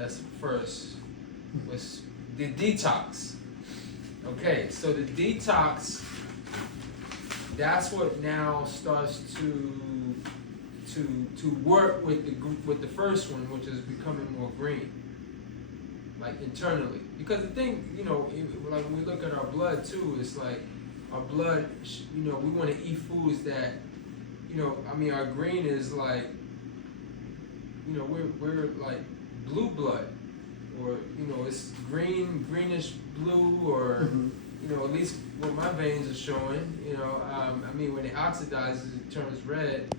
that's first, was the detox. Okay, so the detox, that's what now starts to work with the first one, which is becoming more green, like internally. Because the thing, like when we look at our blood too, it's like our blood, we want to eat foods that, our green is like, we're like blue blood, or it's greenish blue, or at least what my veins are showing. When it oxidizes, it turns red.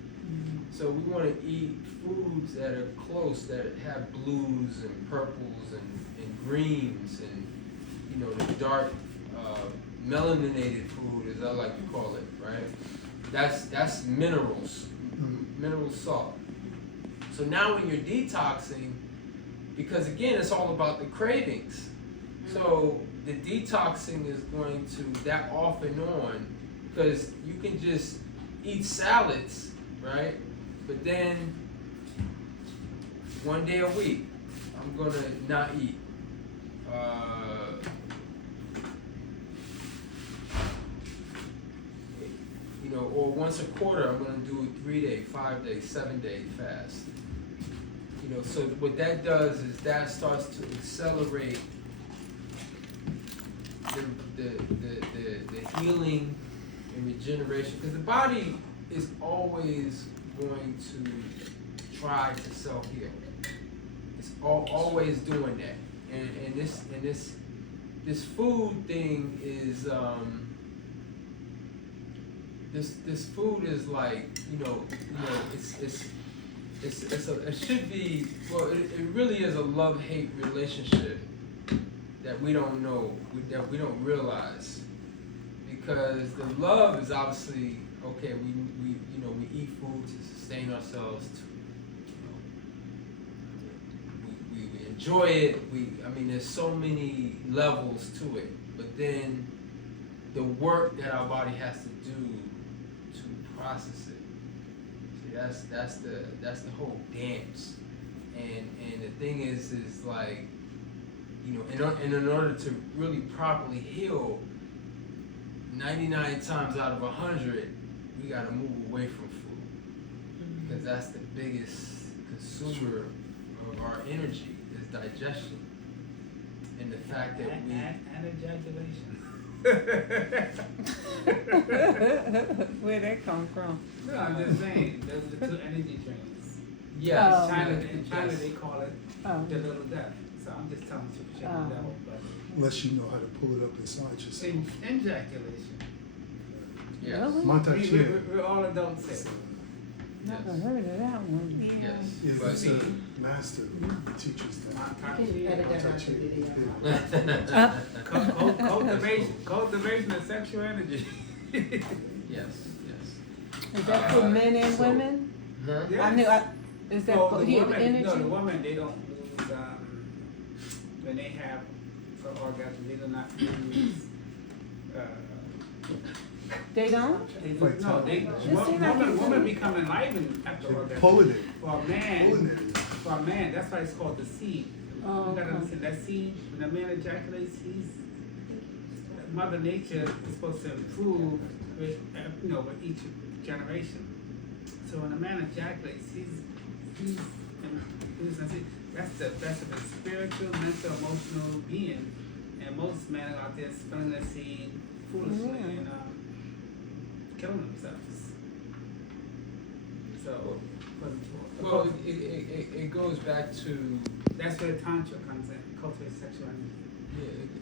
So we want to eat foods that are close, that have blues and purples and greens, and the dark melaninated food, as I like to call it, right? That's minerals, mineral salt. So now when you're detoxing, because again, it's all about the cravings. So the detoxing is going to, that off and on, because you can just eat salads, right? But then one day a week, I'm gonna not eat. Or once a quarter, I'm gonna do a 3-day, 5-day, 7-day fast. So what that does is that starts to accelerate the healing and regeneration, because the body is always going to try to self-heal. It's always doing that, and this food thing is this food is like it should be, well, it really is a love-hate relationship that we don't know, that we don't realize, because the love is obviously okay. We eat food to sustain ourselves. We enjoy it. There's so many levels to it, but then the work that our body has to do to process it. See, that's the whole dance, and the thing is like, in order to really properly heal, 99 times out of 100, we got to move away from food, because that's the biggest consumer of our energy, is digestion, and the fact that and ejaculation. Where that come from? No, I'm just saying, those are the two energy drinks. yes, In China, they call it the little death. So I'm just telling you, check it out. But Unless you know how to pull it up inside yourself. ejaculation. yes, Really? We're all adults here. Never heard of that one. yes. Yeah, But it's the master who teaches that. Cultivation of sexual energy. yes. Is that for men and women? Huh? Yes. Is that So for the the woman, energy? no, the woman, they don't lose, when they have an orgasm, they do not lose, They don't? they do, Like no, they, woman become enlivened after They're orgasm. pulling it. For a man, that's why it's called the seed. Oh, You gotta okay. understand, that seed, when a man ejaculates, Mother Nature is supposed to improve with, with each generation. So when a man ejaculates, that's the best of his spiritual, mental, emotional being. And most men are out there spilling their seed foolishly and killing themselves. So, Well, it goes back to, that's where Tantra comes in, cultivate sexual energy.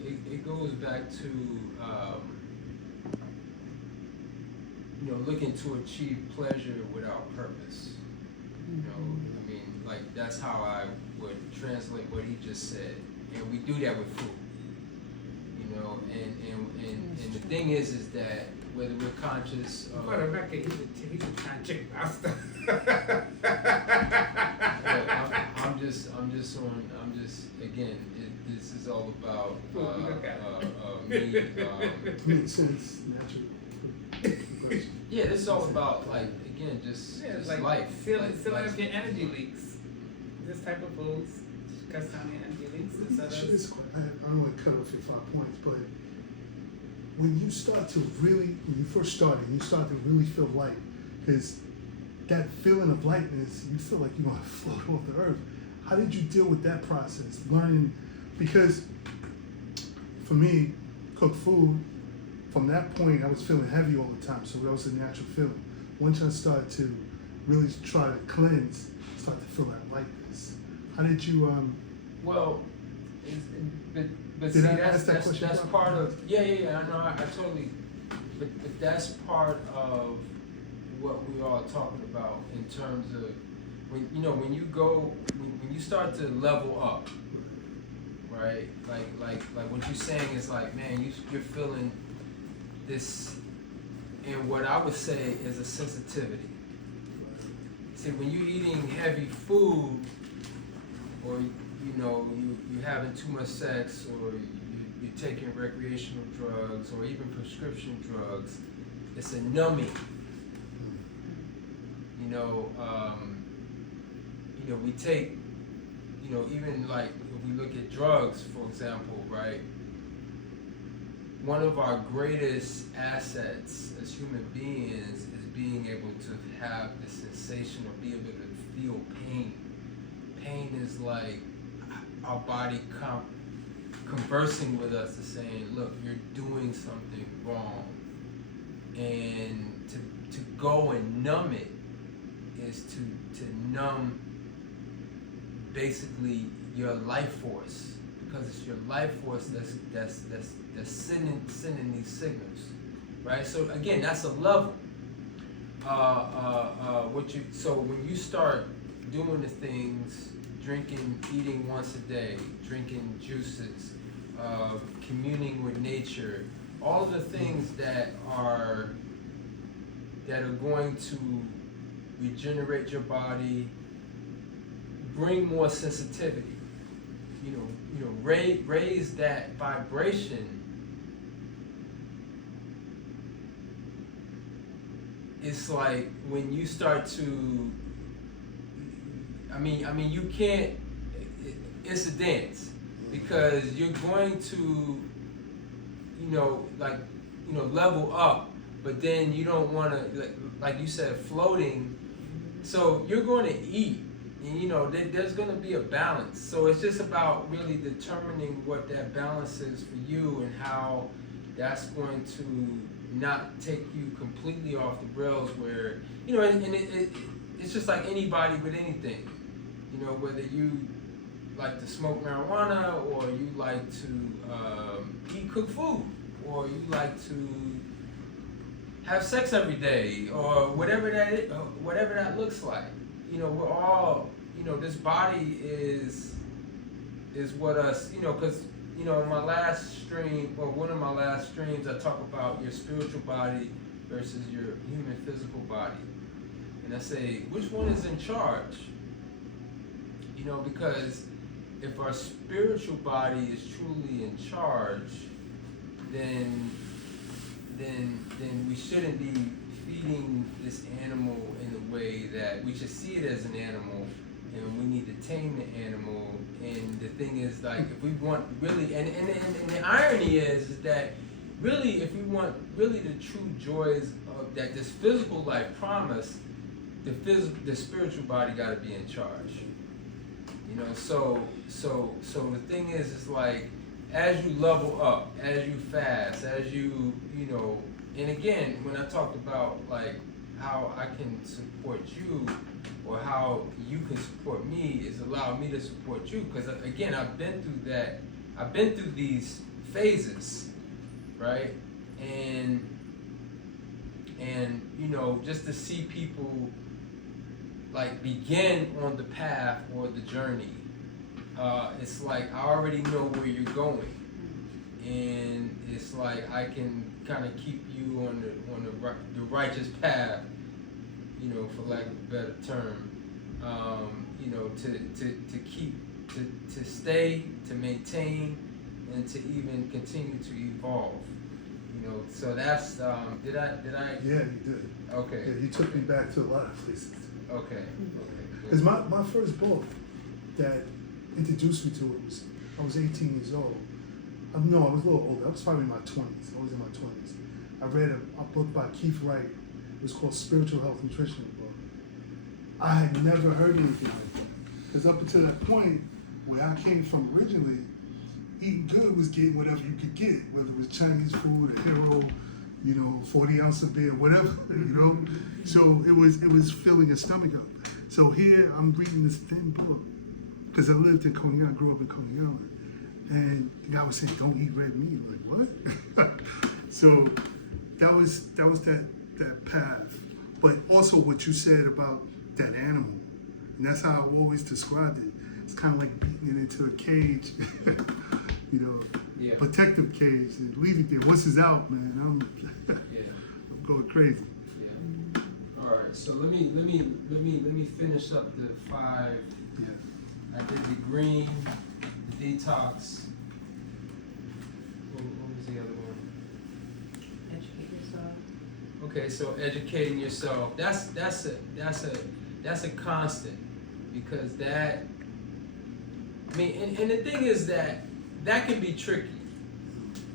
yeah, it goes back to looking to achieve pleasure without purpose. Like that's how I would translate what he just said, and we do that with food. And the thing is that whether we're conscious of, For the record, he's a trying chick master. this is all about me. Makes sense, natural. Yeah, this is all about just Yeah, it's just like life. filling Like, up your energy leaks. This type of foods Castaña and Felix. So It's quite, I don't want to cut off your 5 points, but when you start to really, when you first started, you start to really feel light, because that feeling of lightness, you feel like you're going to float off the earth. How did you deal with that process? Learning, because for me, cook food, from that point, I was feeling heavy all the time, so that was a natural feeling. Once I started to really try to cleanse, I started to feel that lightness. How did you, Well, but Did see, I ask that that's question part properly? of I know I totally, but that's part of what we are talking about in terms of when when you go when you start to level up, right? Like what you're saying is like, man, you're feeling this, and what I would say is a sensitivity. See, when you're eating heavy food, or you having too much sex, or you're taking recreational drugs, or even prescription drugs, it's a numbing. We take, even like if we look at drugs, for example, right? One of our greatest assets as human beings is being able to have the sensation of being able to feel pain. Pain is like our body conversing with us, to saying, look, you're doing something wrong. And to go and numb it is to numb basically your life force, because it's your life force that's sending these signals, right? So again, that's a level. So when you start doing the things, drinking, eating once a day, drinking juices, communing with nature, all of the things that are going to regenerate your body, bring more sensitivity, raise that vibration. It's like when you start to, you can't, it's a dance, because you're going to, level up, but then you don't want to, like you said, floating. So you're going to eat, and there's going to be a balance. So it's just about really determining what that balance is for you, and how that's going to not take you completely off the rails, where, it's just like anybody with anything, whether you like to smoke marijuana, or you like to eat cooked food, or you like to have sex every day, or whatever that looks like. We're all, this body is what us, because, in my last stream, or one of my last streams, I talk about your spiritual body versus your human physical body. And I say, which one is in charge? Because if our spiritual body is truly in charge, then we shouldn't be feeding this animal in a way that we should see it as an animal, and we need to tame the animal. And the thing is, like, if we want really, and the irony is that really, if we want really the true joys of that this physical life promise, the spiritual body got to be in charge. So the thing is like, as you level up, as you fast, as you and again, when I talked about like how I can support you, or how you can support me, is allow me to support you, because again, I've been through that. I've been through these phases, right? And just to see people like begin on the path or the journey, it's like I already know where you're going, and it's like I can kind of keep you on the righteous path, for lack of a better term, to keep to stay, to maintain, and to even continue to evolve. So that's did I? Yeah, you did. Okay. Yeah, you took me back to a lot of places. Okay. Because my first book that introduced me to it was I was 18 years old. No, I was a little older. I was probably in my 20s. I was in my 20s. I read a book by Keith Wright. It was called Spiritual Health Nutrition book. I had never heard anything like that. Because up until that point, where I came from originally, eating good was getting whatever you could get, whether it was Chinese food, a hero, 40 ounce of beer, whatever, So it was filling your stomach up. So here I'm reading this thin book, because I lived in Coney Island, grew up in Coney Island. And the guy was saying, don't eat red meat. Like, what? So that was that path. But also what you said about that animal. And that's how I always described it. It's kind of like beating it into a cage, Yeah. protective cage, and leave it there. Once it's out, man, Yeah. I'm going crazy. Yeah. All right. So let me finish up the 5. Yeah. I did the green, the detox. What was the other one? Educate yourself. Okay, so educating yourself. That's a constant, because that. I mean, and the thing is that can be tricky,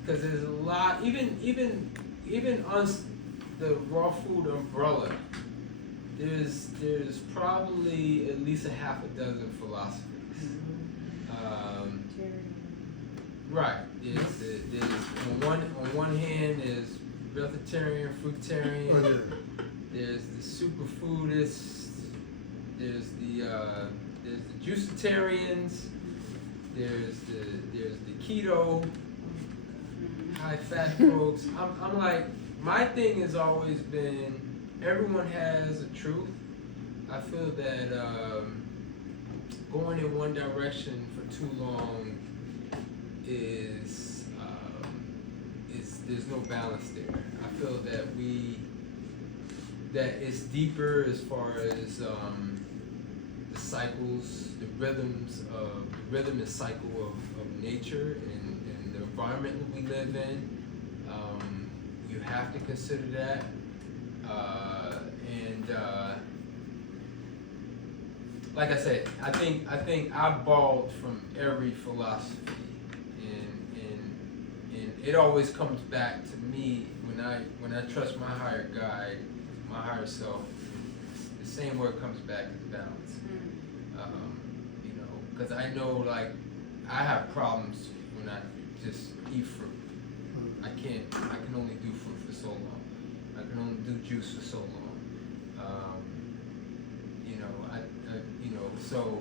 because there's a lot. Even on the raw food umbrella, there's probably at least a half a dozen philosophies. Right. There's on one hand there's vegetarian, fruitarian. Oh, yeah. There's the superfoodists. There's the juicitarians. There's the keto, high fat folks. I'm like, my thing has always been, everyone has a truth. I feel that going in one direction for too long is there's no balance there. I feel that it's deeper as far as the cycles, the rhythm and cycle of nature and the environment that we live in. You have to consider that, like I said, I think I borrowed from every philosophy, and it always comes back to me when I trust my higher guide, my higher self. The same word comes back as balance. Because I know, like, I have problems when I just eat fruit. I can only do fruit for so long. I can only do juice for so long. So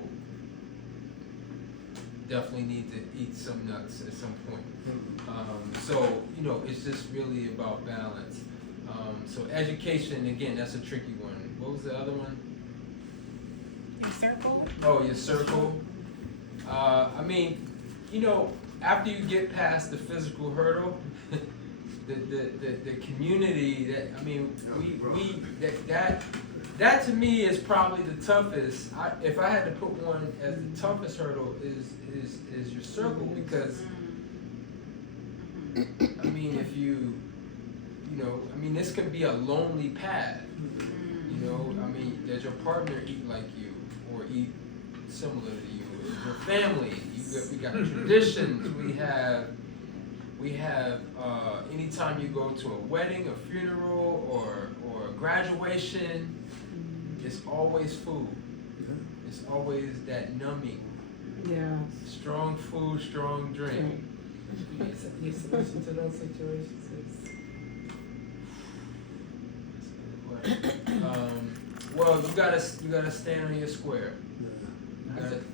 definitely need to eat some nuts at some point. So it's just really about balance. So education, again, that's a tricky one. What was the other one? Your circle? Oh, your circle. I mean, after you get past the physical hurdle, the community that to me is probably the toughest. If I had to put one as the toughest hurdle is your circle, because I mean, if this can be a lonely path. I mean, does your partner eat like you or eat similar to you? Is your family? We got traditions. We have anytime you go to a wedding, a funeral, or a graduation, it's always food. It's always that numbing. Yeah. Strong food, strong drink. Your solution to those situations is well, you gotta stand on your square.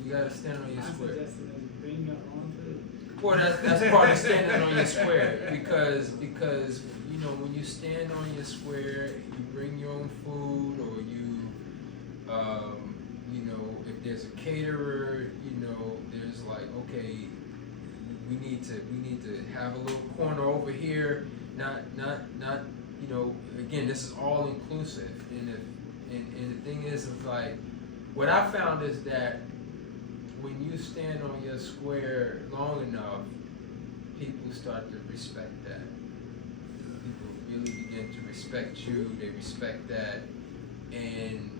You gotta stand on your I square. suggested that you bring your own food. Well, that's part of standing on your square, because when you stand on your square, you bring your own food, or if there's a caterer, there's like, okay, we need to have a little corner over here, not again, this is all inclusive, and the thing is like, what I found is that when you stand on your square long enough, people start to respect that. People really begin to respect you. They respect that, and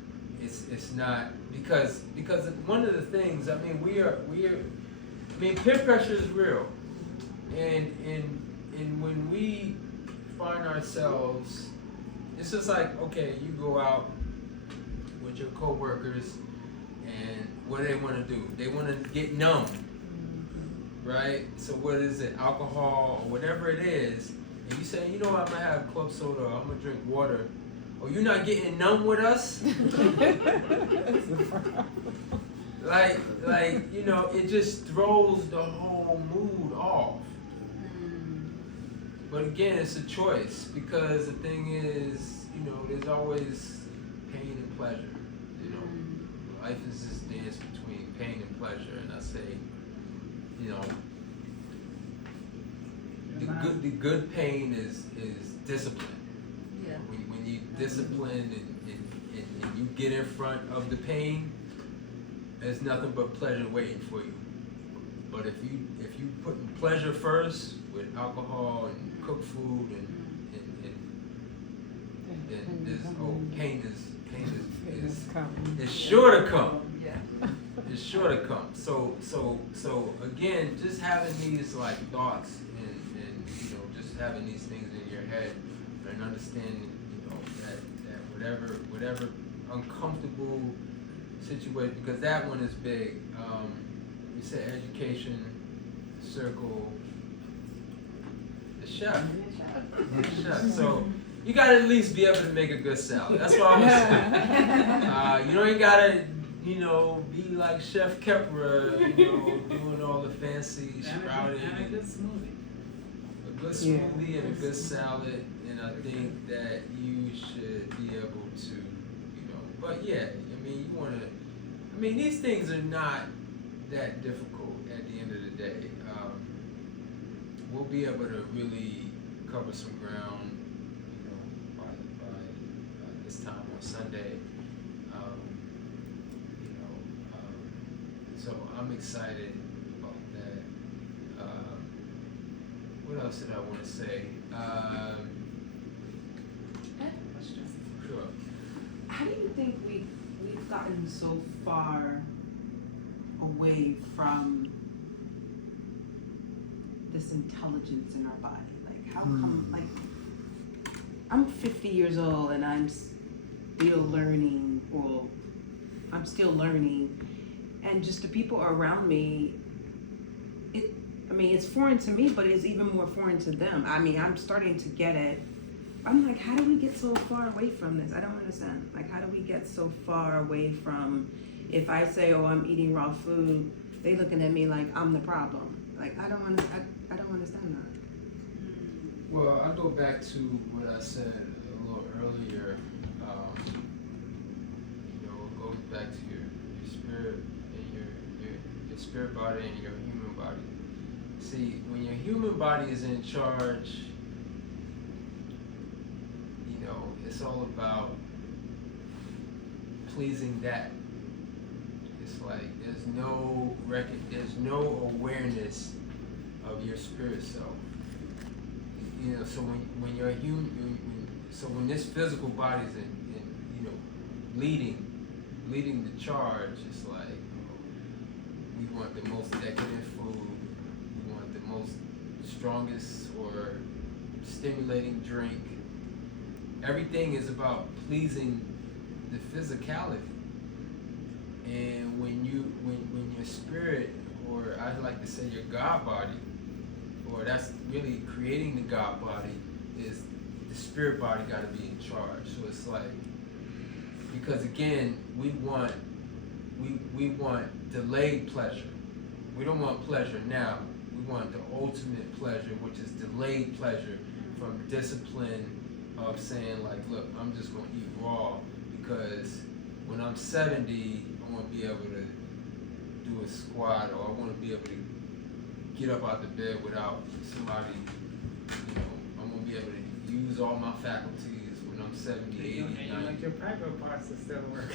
it's not because one of the things, I mean, peer pressure is real, and when we find ourselves, it's just like, okay, you go out with your coworkers, and what do they want to do? They want to get numb, right? So what is it, alcohol or whatever it is, and you say, you know what, I'm gonna have club soda, or I'm gonna drink water. Oh, you're not getting numb with us? like, you know, it just throws the whole mood off. But again, it's a choice, because the thing is, you know, there's always pain and pleasure. You know, life is this dance between pain and pleasure, and I say, you know, the good pain is discipline. Yeah. When you discipline and you get in front of the pain, there's nothing but pleasure waiting for you. But if you put pleasure first with alcohol and cooked food and this pain is sure to come. Yeah. It's sure to come. So again, just having these like thoughts and you know, just having these things in your head and understanding, you know, that whatever uncomfortable situation, because that one is big. You said education, circle, the chef. The chef. So you gotta at least be able to make a good salad. That's what I'm saying. You ain't gotta, you know, be like Chef Kepra, you know, doing all the fancy sprouting. And a good smoothie. A good smoothie and a good salad, and I think that you should be able to, you know. But yeah, I mean, you wanna. I mean, these things are not that difficult at the end of the day. We'll be able to really cover some ground, you know, by this time on Sunday. So I'm excited about that. What else did I want to say? I have a question. Sure. How do you think we've gotten so far away from this intelligence in our body? Like, how come, like, I'm 50 years old and I'm still learning, well, I'm still learning, and just the people around me, it's foreign to me, but it's even more foreign to them. I mean, I'm starting to get it. I'm like, how do we get so far away from this? I don't understand. Like, how do we get so far away from, if I say, oh, I'm eating raw food, they looking at me like I'm the problem. Like, I don't understand that. Well, I go back to what I said a little earlier. You know, it goes back to your spirit and your spirit body and your human body. See, when your human body is in charge, you know, it's all about pleasing that. It's like there's no awareness of your spirit self. You know, so when you're human, when this physical body is in you know, leading the charge, it's like, you know, we want the most decadent food, we want the most strongest or stimulating drink. Everything is about pleasing the physicality. And when your spirit, or I like to say your God body, or that's really creating the God body, is the spirit body got to be in charge. So it's like, because again, we want delayed pleasure. We don't want pleasure now. We want the ultimate pleasure, which is delayed pleasure from discipline of saying like, look, I'm just gonna eat raw because when I'm 70, I want to be able to do a squat, or I want to be able to get up out the bed without somebody, you know, I'm going to be able to use all my faculties when I'm 70, 80, And you 90. want your private parts to still work.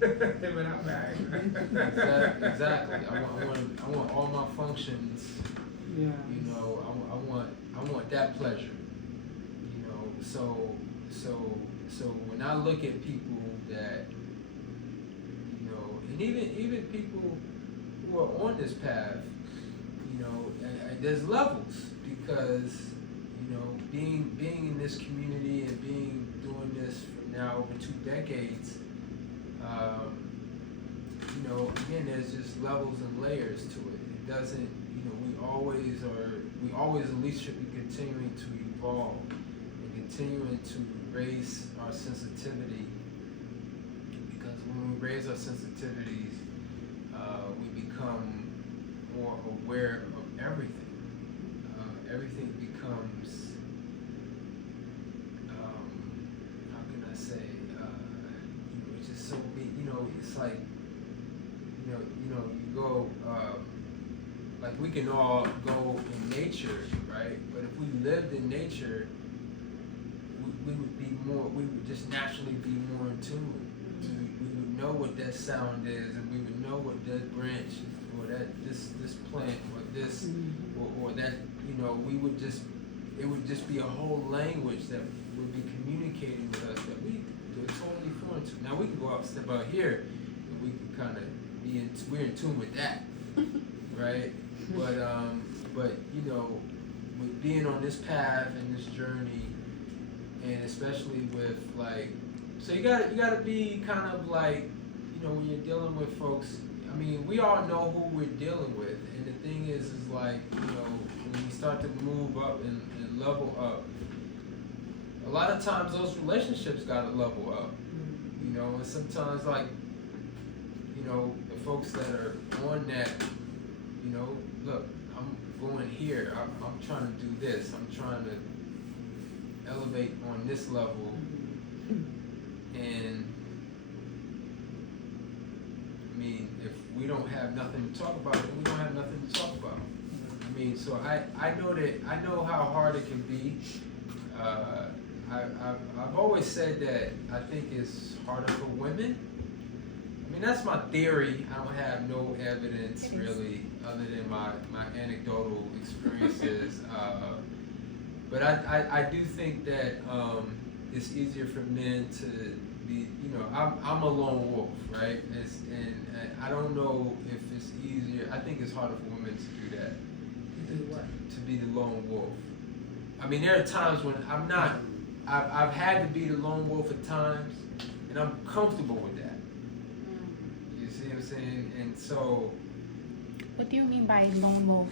Without Viagra. Exactly. I want all my functions. Yeah. You know, I want that pleasure. You know, so when I look at people that and even people who are on this path, you know, and there's levels because, you know, being in this community and doing this for now over 2 decades, you know, again, there's just levels and layers to it. It doesn't, you know, we always at least should be continuing to evolve and continuing to raise our sensitivity, because when we raise our sensitivities, we become more aware of everything. Everything becomes, how can I say, you know, it's just so big, you know, it's like, you know, you go, like we can all go in nature, right? But if we lived in nature, we would just naturally be more in tune. We would know what that sound is, and we would know what that branch, or this plant, or this, or that, you know, it would just be a whole language that would be communicating with us that we're totally foreign to. Now we can go step out here, and we can kind of we're in tune with that, right? But you know, with being on this path and this journey, and especially with like, so you gotta be kind of like, you know, when you're dealing with folks. I mean, we all know who we're dealing with, and the thing is like, you know, when you start to move up and level up, a lot of times those relationships gotta level up, you know, and sometimes like, you know, the folks that are on that, you know, look, I'm going here, I'm trying to do this, I'm trying to elevate on this level, and I mean, if we don't have nothing to talk about, then we don't have nothing to talk about. I mean, so I know how hard it can be. I've always said that I think it's harder for women. I mean, that's my theory. I don't have no evidence really, other than my anecdotal experiences. But I do think that it's easier for men to be, you know, I'm a lone wolf, right? And I don't know if it's easier. I think it's harder for women to do that. To do what? To be the lone wolf. I mean, there are times when I'm not. I've had to be the lone wolf at times, and I'm comfortable with that. You see what I'm saying? And so, What do you mean by lone wolf?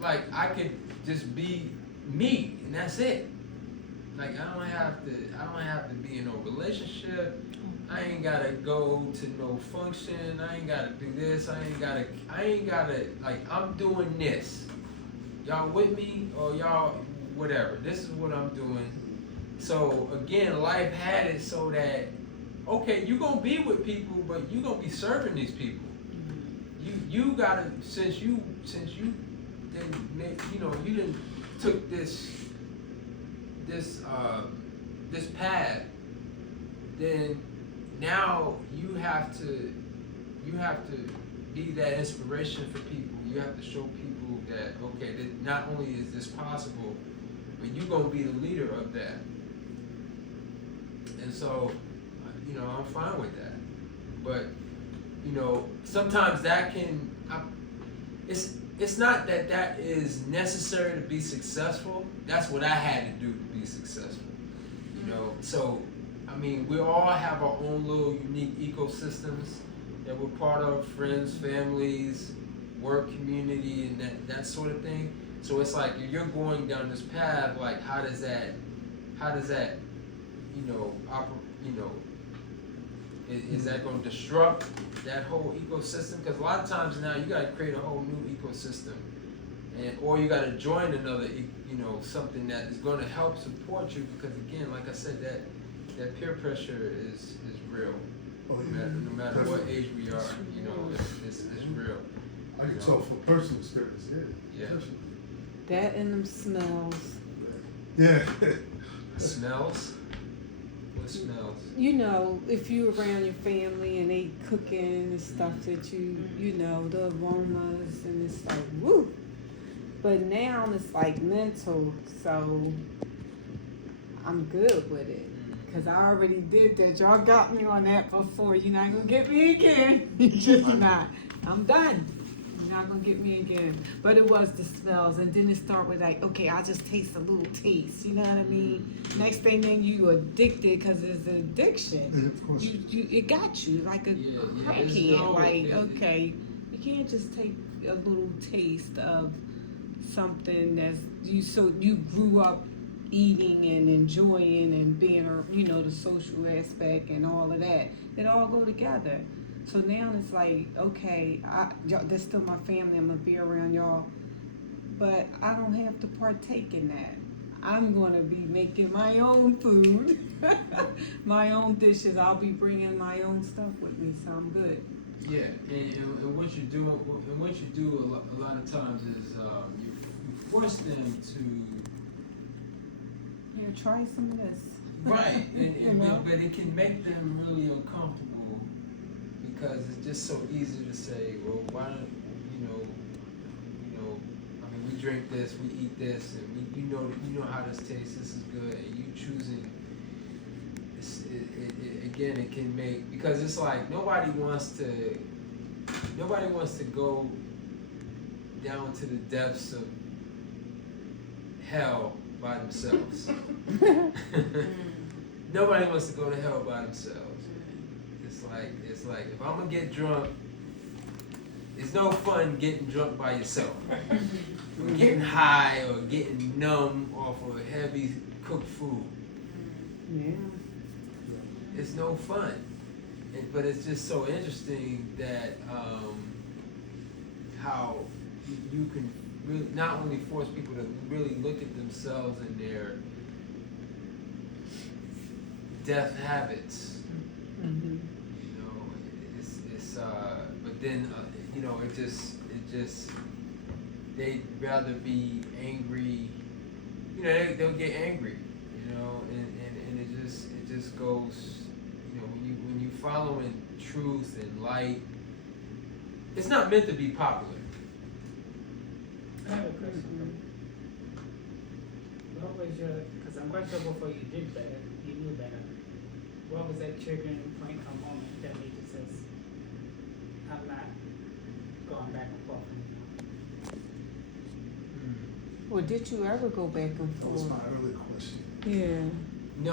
like, I could just be me, and that's it. Like, I don't have to be in no relationship. I ain't gotta go to no function. I ain't gotta do this. I ain't gotta, like, I'm doing this. Y'all with me, or y'all, whatever. This is what I'm doing. So again, life had it so that, okay, you gonna be with people, but you gonna be serving these people. You gotta, since you didn't, you know, you didn't took this path, then now you have to be that inspiration for people. You have to show people that, okay, that not only is this possible, but you're gonna be the leader of that. And so, you know, I'm fine with that. But, you know, sometimes that can, it's not that is necessary to be successful. That's what I had to do to be successful. You know, so, I mean, we all have our own little unique ecosystems that we're part of, friends, families, work community, and that sort of thing. So it's like, if you're going down this path, like, how does that, you know, is that going to disrupt that whole ecosystem? Because a lot of times now you got to create a whole new ecosystem, or you got to join another, you know, something that is going to help support you. Because again, like I said, that peer pressure is real. Oh, yeah. No matter what age we are, you know, it's real. I can talk from personal experience, yeah. Yeah. That and them smells. Yeah. Smells? What smells? You know, if you around your family and they cooking and stuff that you know, the aromas, and it's like, woo. But now it's like mental, so I'm good with it. Cause I already did that. Y'all got me on that before. You're not gonna get me again. You're just not. I'm done. You're not gonna get me again. But it was the smells, and then it started with like, okay, I'll just taste a little taste. You know what I mean? Next thing then you addicted, cause it's an addiction. And of course, It got you like a Yeah, there's crackhead. no- Like, okay, you can't just take a little taste of something that's you grew up eating and enjoying and being, the social aspect and all of that. It all go together. So now it's like, okay, y'all, that's still my family. I'm gonna be around y'all, but I don't have to partake in that. I'm gonna be making my own food, my own dishes. I'll be bringing my own stuff with me, so I'm good. Yeah, and what you do, a lot of times is you force them to. Yeah, try some of this. Right, You know? but it can make them really uncomfortable because it's just so easy to say, well, why don't I mean, we drink this, we eat this, and you know how this tastes. This is good, and you choosing. Again, it can make, because it's like nobody wants to go down to the depths of hell by themselves. Nobody wants to go to hell by themselves. It's like if I'm gonna get drunk, it's no fun getting drunk by yourself. Or getting high or getting numb off of heavy cooked food. Yeah. It's no fun. But it's just so interesting that how you can really not only force people to really look at themselves and their death habits. Mm-hmm. You know, but then it just they'd rather be angry. They'll get angry. And it just goes. When you following truth and light, it's not meant to be popular. I have a question. What was your, because I'm quite sure before you did better, you knew better. What was that triggering point or moment that made you say, I'm not going back and forth anymore? Well, did you ever go back and that was forth? my earlier question. Yeah.